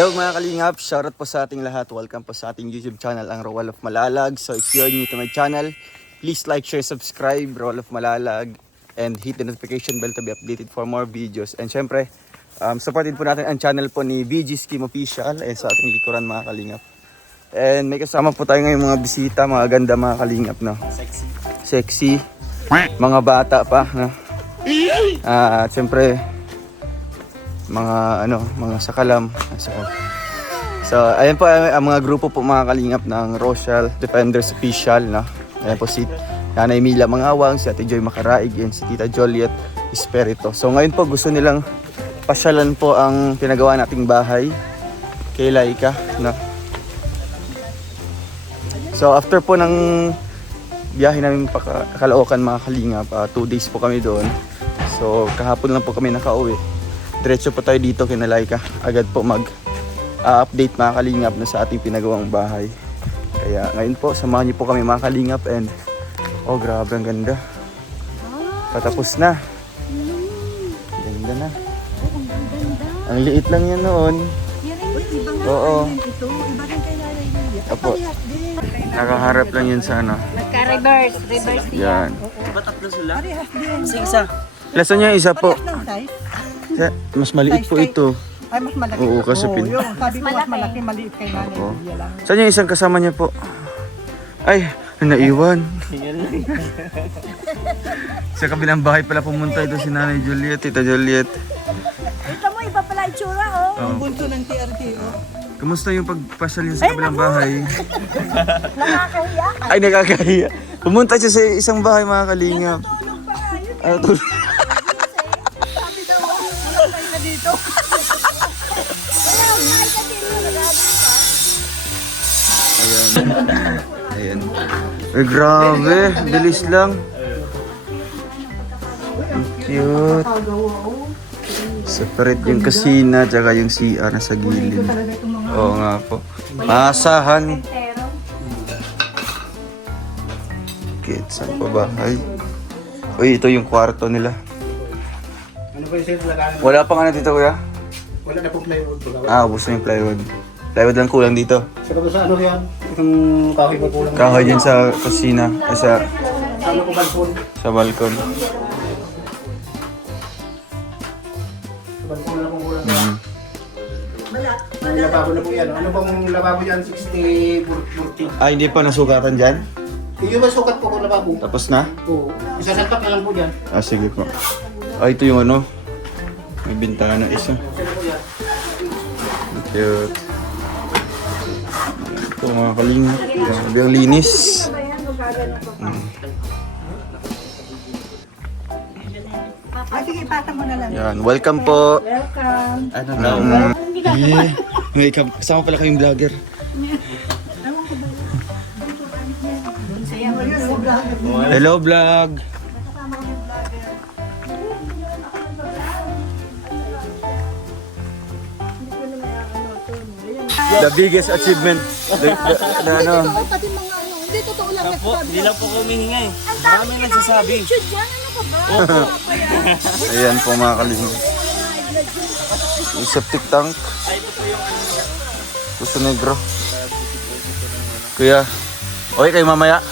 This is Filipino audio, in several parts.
Hello mga kalingap, shoutout po sa ating lahat. Welcome po sa ating YouTube channel, ang Roel of Malalag. So if you're new to my channel, please like, share, subscribe, Roel of Malalag, and hit the notification bell to be updated for more videos. And syempre, supportin po natin ang channel po ni BG Scheme Official sa ating likuran mga kalingap. And may kasama po tayo ngayon mga bisita, mga ganda mga kalingap, no? Sexy. Mga bata pa, no? At syempre, mga sakalam. So, ayan po ang mga grupo po mga kalingap ng Rochelle Defenders Official, no? Ayan po si Nanay Mila Mangawang, si Ate Joy Macaraig, and si Tita Joliet Espirito. So, ngayon po gusto nilang pasyalan po ang pinagawa nating bahay kay Laika, no? So, after po ng biyahe namin pa Caloocan mga kalingap, 2 days po kami doon. So, kahapon lang po kami nakauwi. Diretso po tayo dito kay Laika. Agad po mag-update mga kalingap na sa ating pinagawang bahay. Kaya ngayon po, samahan niyo po kami mga kalingap. And oh, grabe ang ganda. Patapos na. Ganda na. Ang liit lang yan noon. Oo. Apo. Nakaharap lang yun sa ano. Nagka-reverse. Yan. Diba tatlo sila? Isa. Lasan niya isa po. Mas maliit po ito. Ay, mas malaki. Oo, kasi Yung sabi ko mas malaki, maliit kay Nanay Oo. Lydia lang. Saan yung isang kasama niya po? Ay, naiwan. Sa kabilang bahay pala pumunta ito si Nanay Juliet, Tita Juliet. Ito mo, iba pala itsura, oh. Ang bunso ng TRT, oh. Kamusta yung pagpasyal niya sa kabilang bahay? Nakakahiya. Ay, nakakahiya. Pumunta siya sa isang bahay mga kalingap. Tulog pa, yun. Ano to? Sabi daw, walang kayo na dito. Walang kayo na dito, nag-aabot pa. Ayan. Ayan. Ay, grabe. Bilis lang. Ang cute. Separate yung kusina tsaka yung CR na sa gilid. Oo nga po. Maasahan. Kit, saan pa ba? Ay. Uy, ito yung kwarto nila. Ano ba yung sa'yo talaga? Wala pa nga na dito, kuya? Wala na pong plywood po. Ubos na yung plywood. Plywood lang kulang dito. Sa ano yan? Itong kahoy mo kulang. Kahoy din sa kusina. Ay, sa Ano po balkon? balkon. Sa balkon na pong kulang. Mm. Yung lababo na po yan. Ano bang lababo yan? 60-40. Ay, hindi pa nasukatan dyan? Yung ba sukat po kung lababo? Tapos na? Oo. Isa salpak na lang po dyan. Sige po. Ito yung ano. May bintana isa. Isa na po yan. Cute. Ito mga kalingap. Grabe ang linis. Ay, sige, pata mo na lang. Yan. Welcome po. Welcome. Ano na? May kasama pala kayong vlogger. Hello vlog. The biggest achievement. Ano? Pati mga ano, hindi totoo lang Po, nagsasabi. hindi lang po kumihingay. Ang Marami dami nagsasabi. Shoot yan, ano ka ba? Ano pa yan? Ayan po mga kalingap. Yung septic tank. Puso Negro. Kuya. Okay kayo mamaya?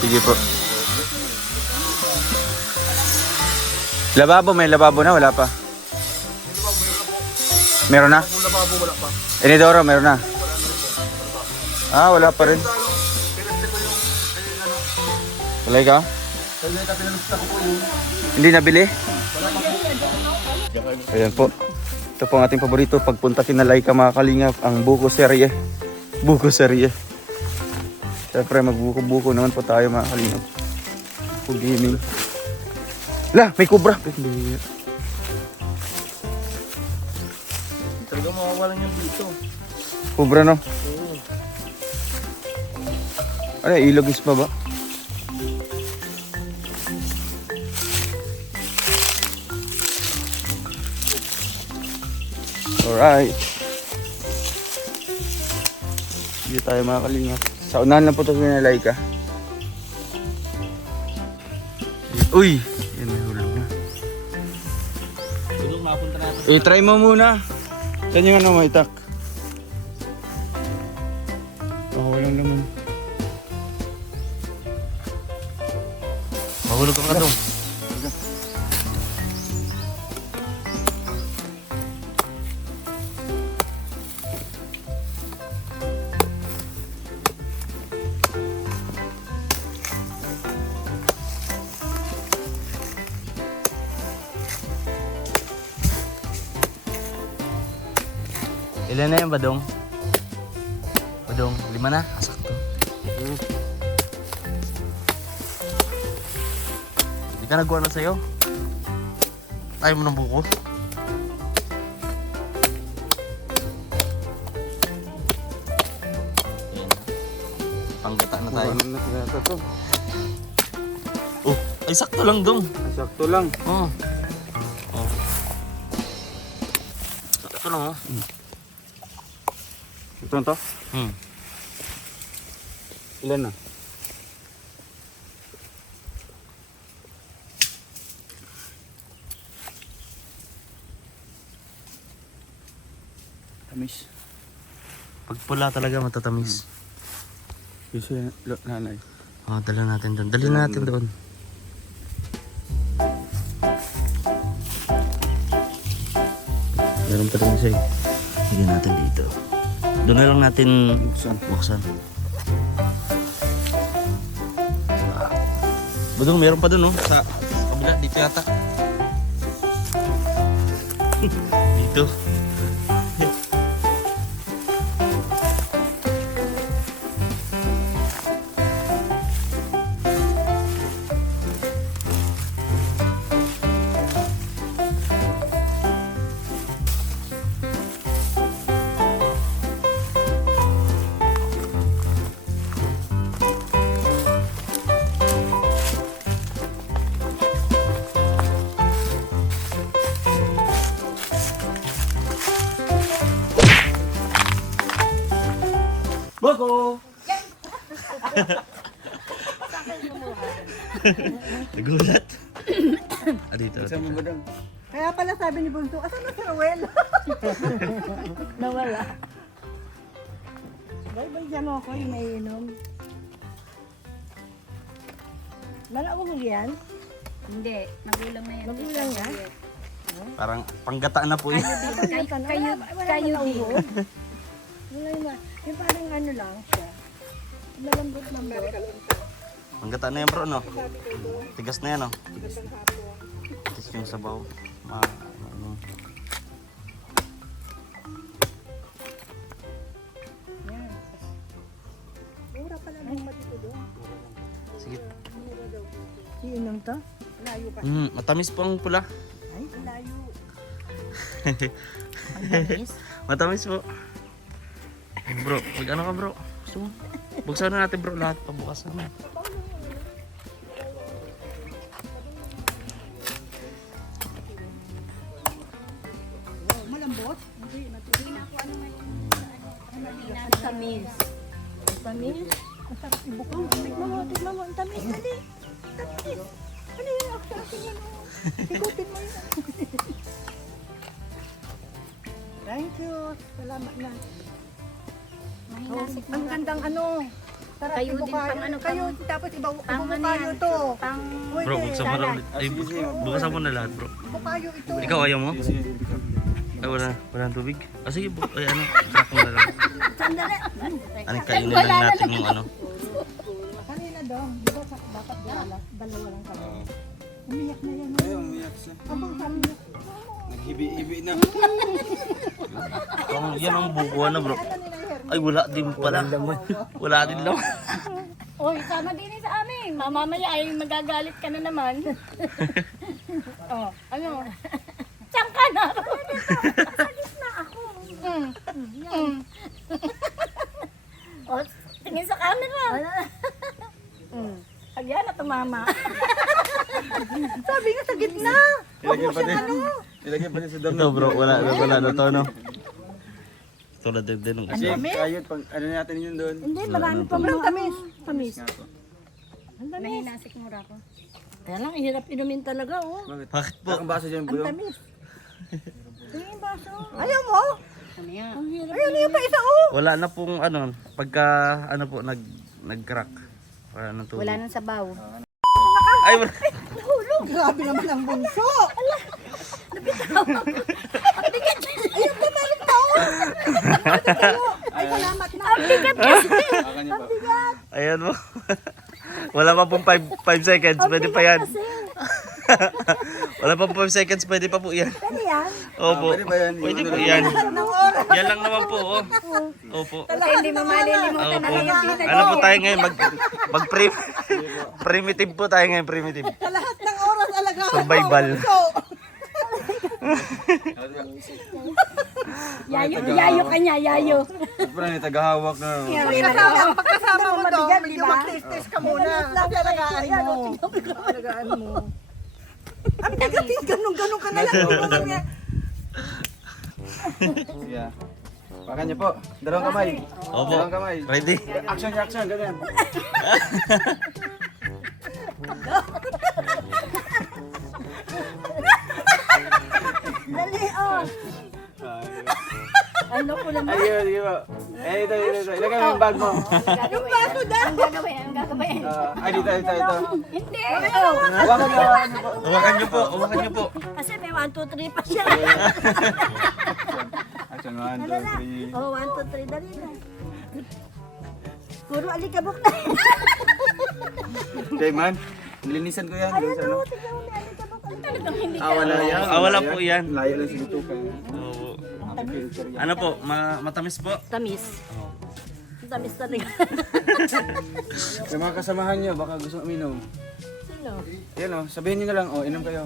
Sige po. Lababo, may lababo na? Wala pa? Meron na? Lababo wala pa. Inidoro, meron na? Wala pa rin. Walay ka? Hindi nabili? Ayan po. Ito po ang ating paborito pagpunta kina Laika mga kalingap, ang buko serye. Buko serye. Siyempre magbuko-buko naman po tayo mga kalingap. Buko gaming. La, may kubra. Talaga mawawalan yung dito. Kubra no? Ano, ilog is pa ba? Alright. Hindi tayo mga kalingap. Sa unahan lang po ito na Laika. Uy! Yan, may hulog na. Tulong mapunta natin. Try mo muna. Saan yung ano mo, itak? Oh, walang laman. Mahulog ka dong. Ilan na yan, Badong? Badong, 5 na? Sakto. Hindi ka nagawa na sa'yo? Ayaw mo ng buko? Ayan. Panggata na tayo. Ano na tinata to? Oh, ay sakto lang, Dong. Sakto lang. Oh. Oh. Sakto lang, oh. Ito na to? Hmm. Ilan na? Tamis. Pag pula talaga matatamis. Kasi nanay. Oh, dala natin doon. Dali natin doon. Meron pa rin siya. Lagyan natin dito. Doon na lang natin Buksan. buksan. Budong, meron pa doon, oh. Sa kabila, dito yata. Dito. Boko! Nagulat. Dito. Saan mo ba dang? Kaya pala sabi ni Bunso, asan na si Rowel? Nawala. Bye-bye dyan mo ako yung naiinom. Malawag yan? Hindi, magulang na yan. Magulang na? Parang panggata na po yun. Kayo din. Wala yun na. Yung parang ano lang siya. Malambot-lambot. Panggata na yan, bro, no? Tigas na yan, no? Tigas yung sabaw. Ano. Mura pala nung matito doon. Sige. Iinom to? Layo pa. Matamis po ang pula. Ay, layo. Matamis po. Bro, mag-ano ka, bro? Gusto mo? Buksan na natin, bro, lahat. Pabukas na. Wow, malambot. Ang tamis. Ang tamis? Ang sarap ibukong. Tignan mo, ang tamis. Dali. Tamis. Ano yun? Ako sa akin yan. Ikutin mo yun. Thank you. Salamat na. Mahinasik Ang gandang ano. Sarap Kayo din ibukayo. pang ano, Kayo, pang- tapos pang ano ibukayo yan. to. Pang... Uy, Bro, buksan mo na salad. ulit. Ay, buksan mo na lahat, bro. Ibukayo ito. Ikaw, ayaw mo? Ay, wala ng tubig? Ah, sige, ay, ano, sakto na lang. Sandali. Ano, kainin lang natin yung ano. Kanina daw. Di ba dapat dalawa lang kami. Umiyak na yan. Ay, umiyak siya. Abang sabi niya, Naghibi-hibi na. Yan ang bukuan na, bro. Ay, wala din pala. Wala din lang. Oy, sama din sa amin. Mamamaya ay magagalit ka na naman. Oh, ano? Diyan ka na. Alis na ako. Oh, tingin sa camera. Ayan na tumama. sabi nga sa gitna. Ilagay pa din. Ilagay pa din sa dami. Ito, bro, wala na to, no? Tulad din ng Kasi kayot, pag ano natin yun doon. Hindi, marami pa Sobrang tamis. Tamis. Ang tamis. Mahinasik mo ako. Kaya lang, hirap inumin talaga, oh. Bakit? Bakit po? Bakang baso dyan, Ang Bulong. tamis. Tingin baso. Ayaw mo? Ang hirap. Ayun, yung pa isa, oh. Wala na pong ano, pagka ano po, nag-crack. Wala nang tubig. Wala nang sabaw. Ay, wala. Grabe naman ang bunso. Ay, salamat na. Ayan mo. Wala pa pong 5 seconds. Pwede pa yan. Wala pa pong 5 seconds. Pwede pa po yan. Ano yan? Opo. Pwede ba yan? Pwede po yan. Ng oras. Yan lang naman po. Oh. Opo. Kasi hindi mo malilimutan na Opo. yung tita Ano po tayo ngayon? Primitive po tayo ngayon. Primitive. Sa lahat ng oras alagaan Survival. mo ang bunso. Yayo ka niya, yayo. Parang yung tagahawak na. Pagkasama mo doon, medyo mag-test ka muna. Kasi alagaan mo. Alagaan mo. Ang bigatin, ganun-ganun ka na lang. Yeah. Pakan niyo po. Dalawang kamay. Opo. Dalawang kamay. Ready? Action, action. Ganyan. Dali, oh. Ano ko naman? Ayun, sige po. Ito. Ilagay mo yung bag mo. Yung baso daw. Ang gagawin, ang gagawin. Ay, dito. Hindi. Oh. Hawakan niyo. Hawakan niyo po. Hawakan niyo po. Kasi may 1, 2, 3 pa siya. Action, 1, 2, 3. Oh, 1, 2, 3, dali na. Puro alikabok na. Okay, man. Nilinisan ko yan. Doon sa ano. Talagang hindi ka. Wala yan. Wala po yan. Layo lang sa lutukan. Oo. Ano po? Matamis po? Tamis. Tamis talaga. May mga kasamahan niyo, baka gusto uminom. Sino? Yan o, sabihin niyo na lang, inom kayo.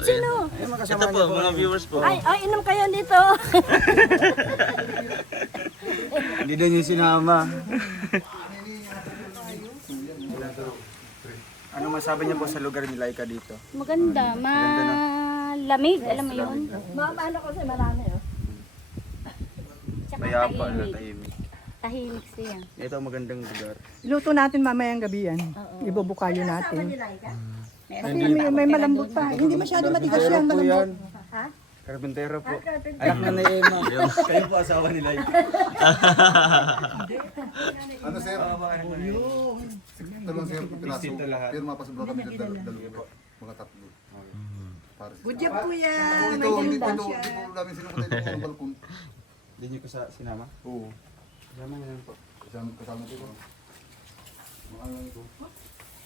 Sino? Yung mga Ito kasamahan po, niyo mga viewers po. Ay, inom kayo dito. Hindi din yung sinama. Ano masabi niyo po sa lugar ni Laika dito? Maganda, malamig, alam mo yun? Ano ko sa marami, oh. Tsaka Kaya pa, tahimik. tahimik. Tahimik siya. Ito ang magandang lugar. Luto natin mamayang gabi yan. Ibubukayo natin. Kasi may malambot pa. Hindi masyado matigas yan. Po yan. Ha? Karpentero po. Anak na ni Emma. Kayo po asawa ni Laika. Ano sir? Dalawang sir po pinaso. Dito lahat. Pero mapasubra kami dyan dalawa. Mga tatlo. Pares. Good job po yan. Ito, hindi po namin sinukutin ito ng balkon. Hindi niyo ko sa sinama? Oo. Sinama niyo lang po. Kasama ko ito. Mga ano ito.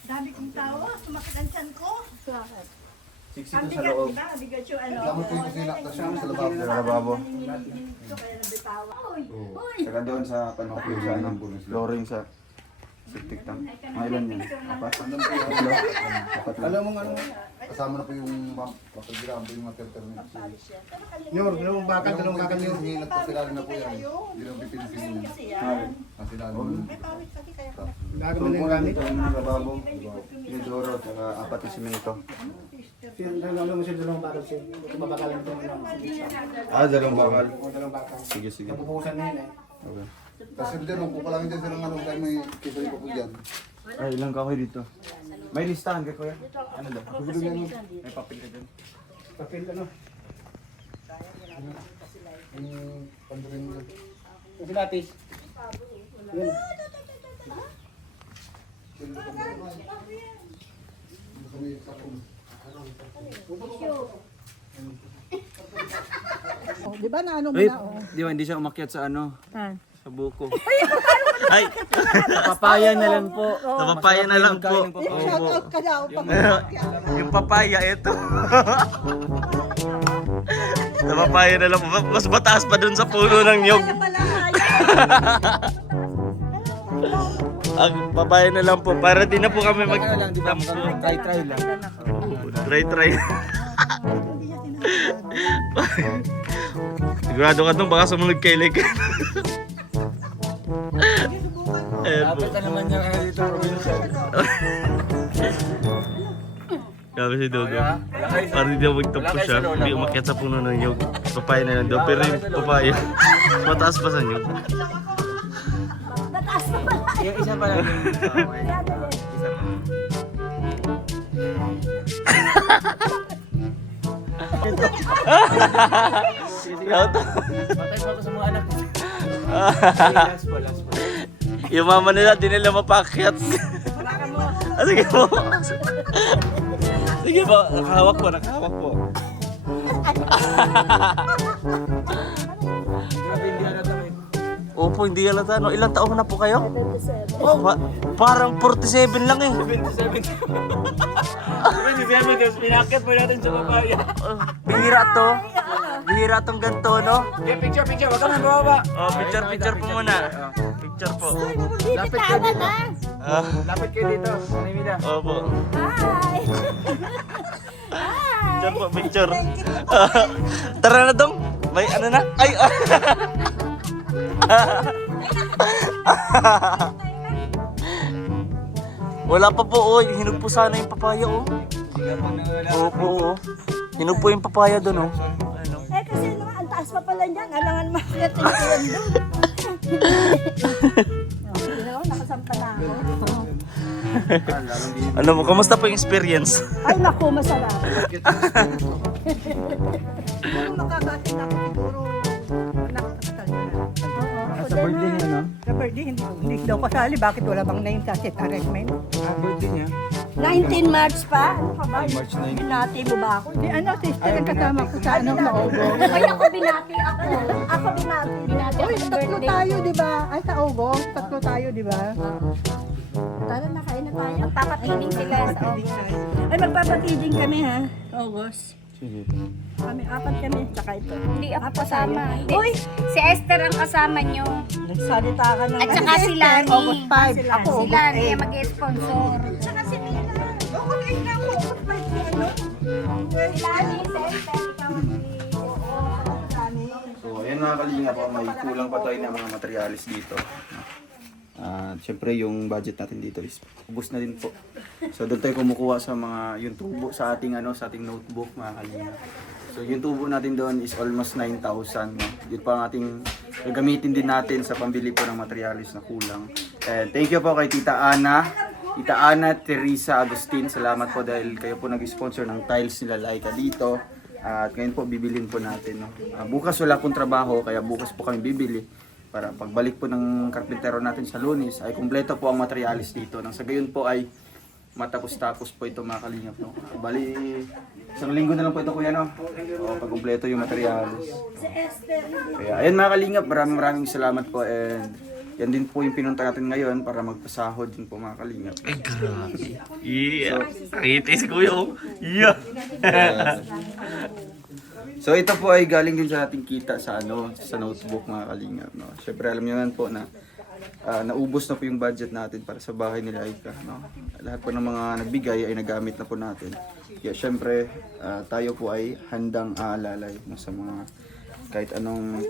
Dami kong tao. Sumakit ang tiyan ko. Siksik na sa loob. Bigat yung ano. Kasama po yung kusina. Kasama sa lababo. Sa lababo. Kaya nabitawa. Saka doon sa panokyo sa ano, flooring sa septic tank. Mga ilan yun? Apat? Apat lang. Alam mo ano? Kasama na po yung mapagbilaan po yung mga terter niya. Dalawang bakal Yung nagpasilalim na po yan. Hindi lang pipilisin yung nasilalim. Gagawin na yung ito, yung lababo, yung duro, saka apat yung simento. Dalawang bakal siya. Mabakalan ito. Dalawang bakal. Dalawang bakal. Sige, sige. Napupusan na yun eh. Okay. Kasi dyan, kung palangin dyan sila ng ano, tayo may kisoy pa po dyan. Ay, ilang kahoy dito? May listahan ka, kuya? Ano daw? May papel ka dyan. Papel ano? Yung pandurin mo. Kasi latis. Yun. Oh, di ba na ano mo Wait, na, oh. di ba hindi siya umakyat sa ano? Ah. Sa buko. Ay! Papaya na lang po. Napapaya na lang po. Shout out ka daw. Yung papaya, ito. Napapaya na lang po. Mas mataas pa dun sa puno ng nyog. Ang papaya na lang po. Para di na po kami mag... Ano lang, di ba? Try lang. Try. Sigurado ka dun, baka sumunod kay Lek. Ayan po. Dapat ka naman niya kaya dito, probinsya. Grabe si Dogo. Parang hindi magtapos siya. Hindi umakyat sa puno ng nyog. Papaya na lang daw. Pero yung papaya, mataas pa sa nyog. Yung isa pa lang yung isa pa. Shout out. Patay pa ako sa mga anak ko. Last po. Yung mama nila, di nila mapakyat. Sige po. Sige po, nakahawak po. Grabe, hindi halata kayo. Opo, hindi halata. No? Ilang taon na po kayo? Oh, parang 47 lang eh. 27, tapos pinakit po natin sa papaya. Bihira tong ganito, no? Okay, picture, wag ka nang bababa. Oh, picture po muna. Picture po. Lapit kayo dito. Lapit kayo dito. Nanimida. Opo. Hi! Picture po, picture. Tara na dong. May ano na? Ay! Wala pa po, oh. Hinog po sana yung papaya, oh. Opo, oh. Hinog po yung papaya doon, oh. Eh kasi naman, ang taas pa pala niyan. Alangan makakit yung tuwan doon. Hindi na ako, nakasampa na ako. Ano mo, kamusta po yung experience? Ay naku, masarap. Kung makakati na ako siguro, nakakasal na. Sa birthday niya, no? Sa birthday, hindi daw kasali. Bakit wala bang name sa set arrangement? Birthday niya. 19 March pa? Ano ka ba? March 9. Binati mo ba ako? Di ano, sister ang kasama ko sa ano, Naogo. Ay, ako binati ako. Ako binati. Binati Uy, ako sa tatlo birthday. tayo, di ba? Ay, sa Ogo, tatlo tayo, di ba? Tara na, kain na tayo. Magpapatiling sila sa August. Ay, magpapatiding kami ha. August. Sige. Kami, apat kami. Tsaka ito. Hindi ako kasama. Hindi. Uy! Si Esther ang kasama nyo. Nagsalita ka ng... At saka si Lani. August 5. Ako, Si August Lani 8. ang mag-sponsor. Tsaka si Mila. August 8 na ako, August 5 si ano? Si Lani, si Esther, ikaw So, ayan mga kalinga po, may kulang pa tayo ng mga materialis dito. Siyempre yung budget natin dito is ubos na din po. So doon tayo kumukuha sa mga yung tubo sa ating sa ating notebook mga kalinga. So yung tubo natin doon is almost 9,000. No? Yun pa ang ating gagamitin din natin sa pambili po ng materialis na kulang. And thank you po kay Tita Ana Teresa Agustin. Salamat po dahil kayo po nag-sponsor ng tiles nila Laika dito. At ngayon po bibilin po natin. No? Bukas wala pong trabaho kaya bukas po kami bibili. Para pagbalik po ng karpintero natin sa Lunes ay kumpleto po ang materialis dito. Nang sa gayon po ay matapos-tapos po ito mga kalingap. No? Bali, isang linggo na lang po ito kuya no? O, pag kumpleto yung materialis. Kaya ayun mga kalingap, maraming salamat po and yan din po yung pinunta natin ngayon para magpasahod din po mga kalingap. Ay, grabe. Yeah. Nakita si Kuya, oh. Yeah. So ito po ay galing din sa ating kita sa sa notebook mga kalingap. No? Siyempre alam niyo naman po na naubos na po yung budget natin para sa bahay nila Laika. No? Lahat po ng mga nagbigay ay nagamit na po natin. Kaya siyempre tayo po ay handang aalalay no, sa mga kahit anong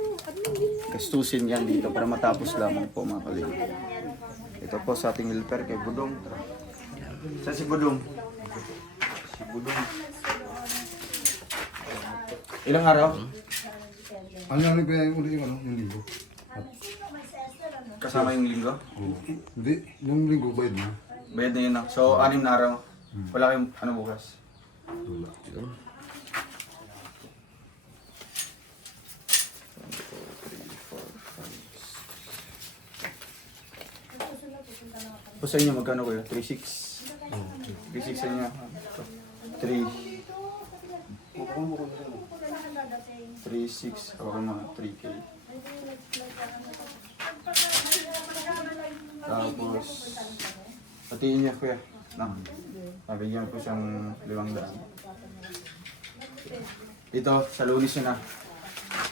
gastusin yan dito para matapos lamang po mga kalingap. Ito po sa ating helper kay Budong. Saan si Budong? Si Budong. Ilang araw? Ano namin kaya yung uli yung linggo? Kasama yung linggo? Hindi, yung linggo bayad na. Bayad na yun na. So, 6 na araw. Wala kayong bukas? Wala. O sa inyo, magkano kayo? 3.6? 3.6 sa inyo? 3. 3.6. Hawakan mo, 3K. Tapos, patiin niya kuya. Nabigyan ko siyang 500. Dito, sa Lunes yun na.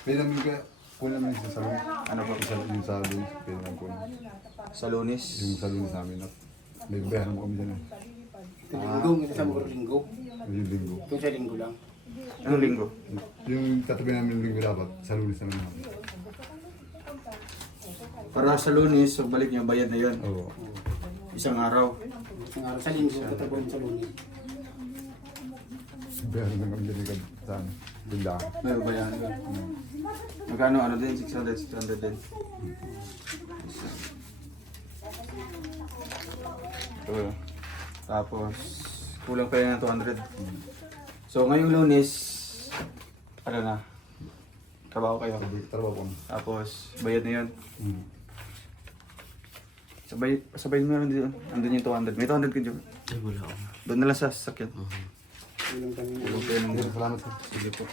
Pwede namin kaya, kunin namin sa salon. Ano po? Yung sa salon, pwede namin kunin. Sa Lunes. Yung salon namin at may bayaran mo kami dyan eh. Linggo, minsan mo linggo. Yung linggo. Kung sa linggo lang. Anong linggo? Yung tatabi namin yung linggo dapat, sa lunes naman namin. Para sa Lunes, so balik niya, bayad na yun. Oo. Isang araw. Ang araw sa linggo, tatabuhin sa lunes. Bayaran lang kami dyan sa ano, tindahan. May bayan yun. Magkano din? 600 din. So, tapos, kulang pa yun ng 200. So, ngayong Lunes, ano na, Trabaho kayo. Trabaho po. Tapos, bayad na yun. Hmm. Sabay mo na lang dito. Andun yung 200. May 200 ka dyan. Ay, wala ako. Doon na lang sa sasakyan. Salamat po. Sige po.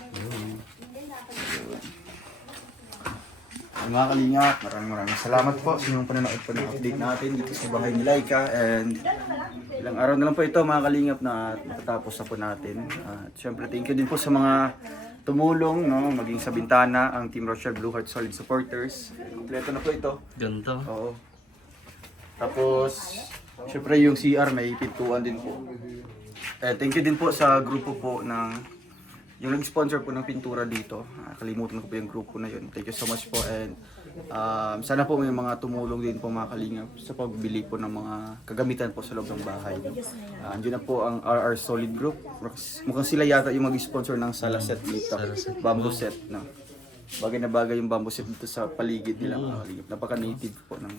Ay, mga kalingap, maraming salamat po sa inyong panonood po ng update natin dito sa bahay ni Laika. And ilang araw na lang po ito mga kalingap na matatapos na po natin. At syempre thank you din po sa mga tumulong, no, maging sa Bintana, ang Team Rochelle Blue Heart Solid Supporters. Kompleto na po ito. Ganito. Oo. Tapos, syempre yung CR may pintuan din po. Thank you din po sa grupo po ng yung nag-sponsor po ng pintura dito. Kalimutan ko po yung grupo na yun. Thank you so much po and sana po may mga tumulong din po mga kalingap sa pagbili po ng mga kagamitan po sa loob ng bahay. Andiyan na po ang RR Solid Group. Mukhang sila yata yung mag-sponsor ng sala set dito. Bamboo set. No? Bagay na bagay yung bamboo set dito sa paligid nila mga kalingap. Napaka-native po ng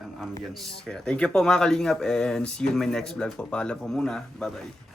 ang ambience. Kaya thank you po mga kalingap and see you in my next vlog po. Paalam po muna. Bye bye.